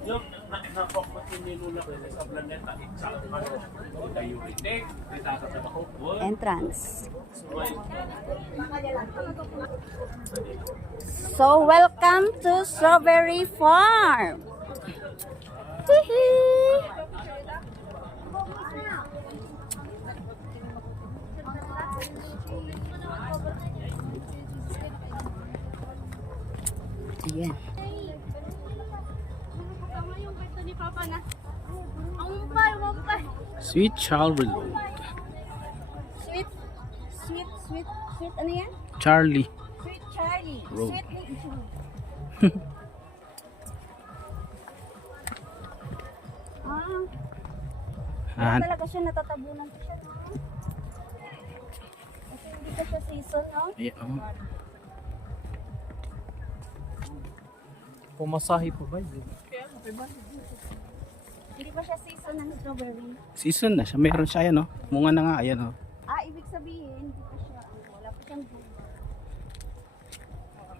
Yung napakot yung nilulak sa planeta, Entrance. So, welcome to Strawberry Farm. Ayan. Sweet Charlie Road. Sweet, ano yan? Charlie. Sweet Charlie. Road. Sweet ni Isu. Ah, Talaga siya, natatabunan ko siya. Kasi hindi pa siya season, no? ayan, oh. Pumasahe po ba? Hindi pa siya season ng strawberry. Season na siya. Meron siya, ayan, oh. Munga na nga, ayan, oh. Ibig sabihin, hindi pa siya, wala pa siyang bunga.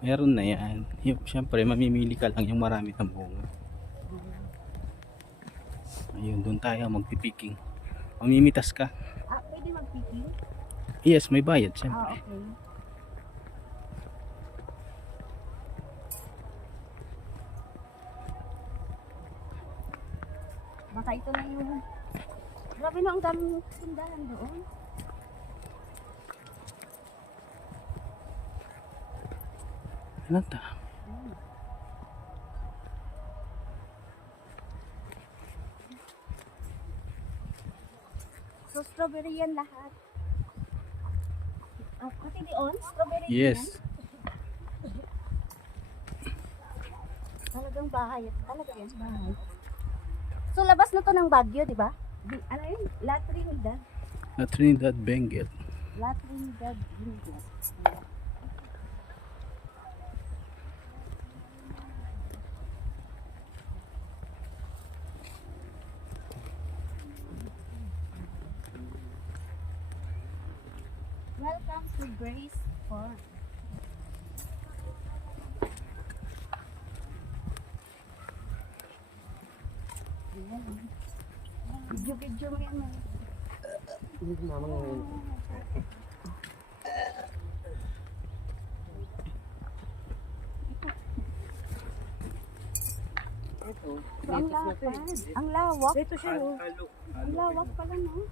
Meron na yan. Yung, syempre, mamimili ka lang yung marami ng bunga. Ayun, doon tayo magpipiking. Mamimitas ka. Pwede mag-picking? Yes, may bayad, syempre. Okay. Baka ito na yung... Grabe na, ang daming tindahan doon. Ano ta? So, strawberry yan lahat. Pati doon, strawberry Yes. yan. Talagang bahay. Talaga yan, bahay. So, labas na to ng Baguio, di ba? Ano yun? La Trinidad. Na Trinidad Benguet. La Trinidad, Benguet. Welcome to Grace Farm. Video mo yan. Hindi ko mamang ngayon. So, ang lapad. Ang lawak. Ito siya, oh. Ang lawak pala, no?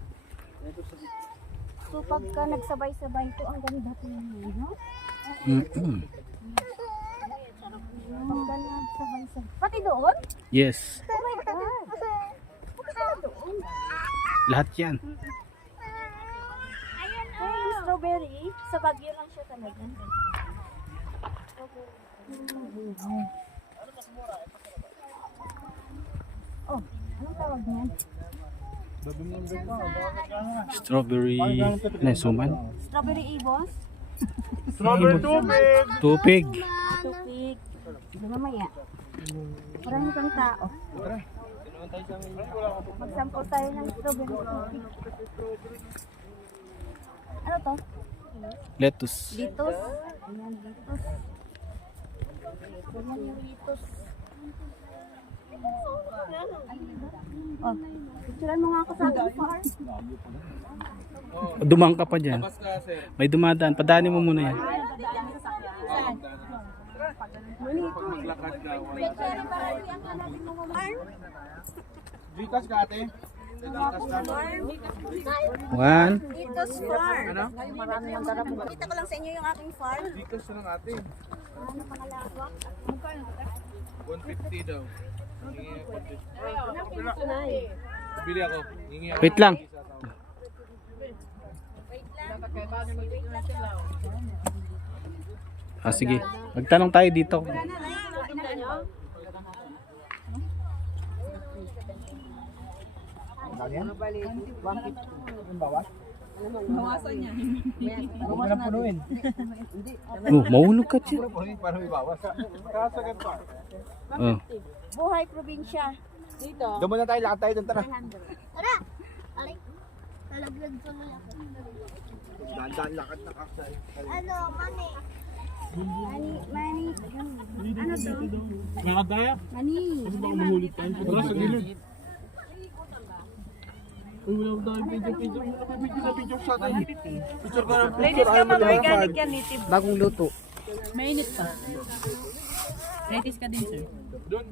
So, pagka nagsabay-sabay ito, ang ganda po yun, no? Pagka nagsabay-sabay. Pati doon? Yes. Oh my God. Pati doon. Lahat yan. Ay, yung strawberry, sa Baguio lang siya talaga. Oh, anong tawag niyan? Strawberry. Nesuman. Strawberry ibos? Strawberry tubig! Tupig. Tupig. Mamaya. Marami kang tao. Magsample tayo ng strawberry tubig. Ano to? Lettuce. Litos. Ayan, litos. Ganyan yung litos. Oh, picturean mo nga ako sa aking farm. Dumang ka pa dyan. May dumadaan. Padaanin mo muna yan. Vitas ka ate? One. Litos farm. Kita ko lang sa inyo yung aking farm. Vitas lang ate. Ano pangalawak? 150 daw. Bili ako. Wait lang. Sige. Magtanong tayo dito. Bawasan niya. Huwag na punuin. Oh, mahulog ka dyan. Para may bawas. Kasagat pa. Oh. Buhay probinsya. Dito. Doon muna tayo, lakad tayo doon, tara. Tara! Alay, nalaglag tuloy ako. Daan-daan lakad na kasal. Ano, mami? Mani. Ano to? Nakadaya? Mani. Tara sa gilid. Uy, wala ko tayo video. Video sa atin. Picture ka na. Ladies ka ma'am, organic yan, native. Bagong luto. Mainit pa. Ladies ka din, sir. Doon.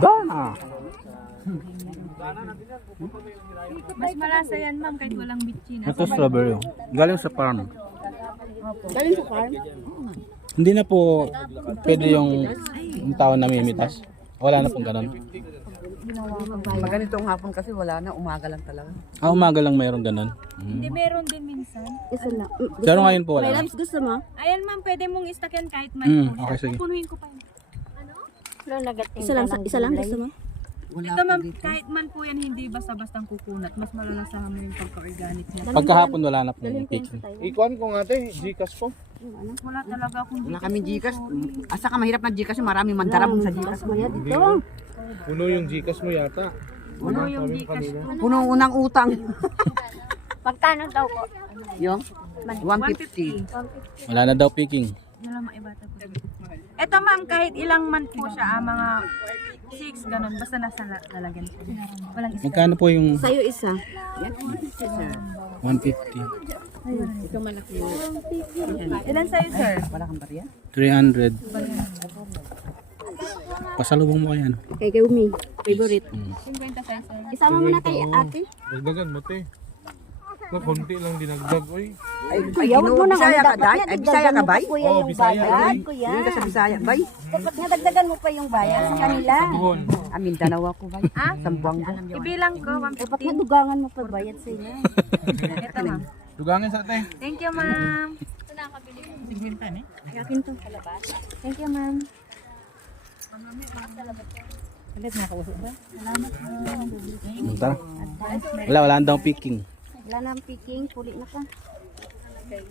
Dana! Mas malasa yan, ma'am, kahit walang bitchin. Ito strawberry. Oh. Galing sa farm. Galing sa farm? Hindi na po pwede yung tao na mimitas. Wala na pong ganun. Pag ganitong hapon kasi wala na, umaga lang talaga. Ah, umaga lang mayroong ganun. Hindi, meron din minsan. Isa na. Pero ngayon po wala na. Labs, gusto mo? Ayan, ma'am, pwede mong istak yan kahit may Okay, sige. pupunuhin ko pa yun. Isa lang gusto mo? Wala Ito, pa ma'am, dito. kahit man po yan, hindi basta-bastang kukunat. Mas malalasahan mo yung pagka-organic niya. Pagkahapon wala na pong picking. Ikuan ko nga te, Gcash ko. Wala talaga akong Wala kami Gcash. Asa ka mahirap na Gcash, maraming mandarabong sa Gcash. Kuya, dito. Puno yung Gcash mo yata. puno yung Gcash. Puno unang utang. Pagkano daw po? Yung 150. Wala na daw picking. Wala maibata po. Ito, ma'am, kahit ilang month po siya, mga 6, ganun. Basta nasa lalagyan po. Walang isa. Magkano po yung Sa'yo isa. 150? Ilan sa'yo, sir? Wala kang barya? 300. Pasalubong mo kaya, no? Kay Umi. Favorite. 50 sa'yo, sir. Isama mo na kay ate. Dagdagan mo te. Konti lang dinagdag, oy. Ay, Kuya, wag mo nang Bisaya ka, dapat day? nga Ay, Bisaya ka, bay? Kuya, Oo, yung Bisaya. bayad, kuya. Hindi ka sa Bisaya, bay? Dapat nga dagdagan mo pa yung bayad sa kanila. Tuhon. Amin, dalawa ko, bay. Sambuang ko. Ibilang ko, Dapat nga dugangan mo pa bayad sa inyo. Ito, ma'am. Dugangin sa te. Thank you, ma'am. Yakin to. Thank you, ma'am. Tara. Wala na daw picking. Wala nang picking, puli na ka. Thank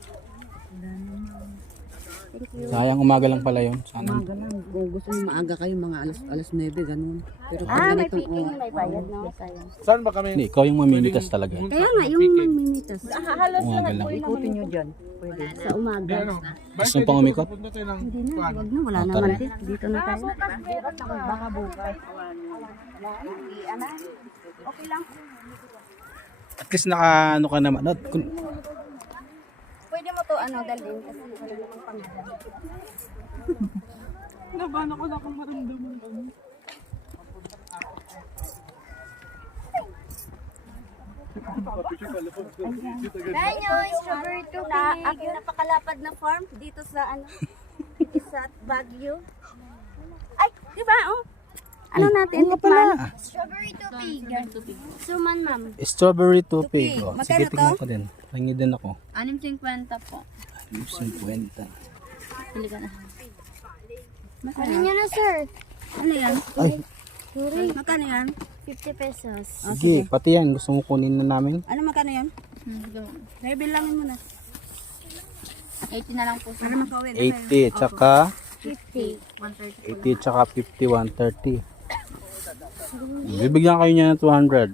you. Sayang umaga lang pala yun. Sana. Umaga lang. Kung gusto mo maaga kayo, mga alas 9, ganun. Pero pag May ganitong picking, may bayad na. Sayang. Saan ba kami? Hindi, ikaw yung mamimitas talaga. Kaya nga, yung mamimitas. Halos Umaga lang. ikutin nyo dyan. Pwede. Sa umaga. Ano? Gusto mo pang umikot? Punta tayo ng Hindi na, kuan. wag na, wala Oh, naman tara. din. Dito na tayo. baka bukas. Okay lang. At least naka ano ka naman. No, Pwede mo to dalhin kasi wala namang panggalan. Nabahan ako na kung maramdaman ko. Danyo, strawberry tubig. Na aking napakalapad na farm dito sa dito sa Baguio. Ay, di ba? Oh. Ano natin? Tikman? Strawberry tubig. Suman, ma'am. strawberry tupig. Oh, Magkano sige, tignan to? ko din. Hingi din ako. 6.50 po. 50. Pili ka na. Ano niya na, sir? Ano yan? Ay, Sorry. Magkano yan? 50 pesos. sige, pati yan. Gusto mo kunin na namin? Ano magkano yan? May bilangin mo na. 80 na lang po. Para makauwi. 80, tsaka 50. 80, tsaka 50, 130. Bibigyan kayo niya ng 200.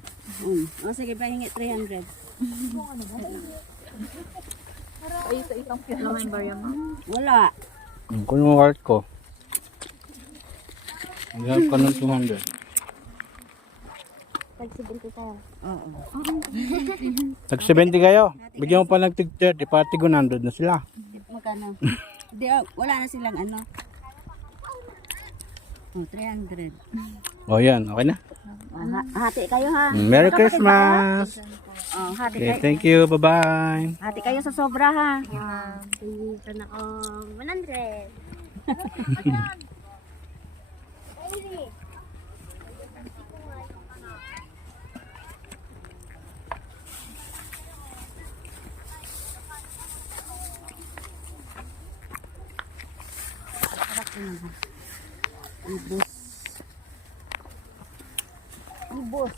O sige, pahingi 300. Wala. Kung yung card ko. Maghanap ka ng 200. Tag 70 tayo. Oo. Tag 70 kayo. Bigyan mo pa ng tig 30. Pati 100 na sila. Magkano? Hindi, wala na silang ano. 300. O yan, okay na. Hati kayo ha. Merry Christmas! Hati Okay, kayo. thank you. Bye-bye. Hati kayo sa sobra ha. Dito na ako. 100. Ibus.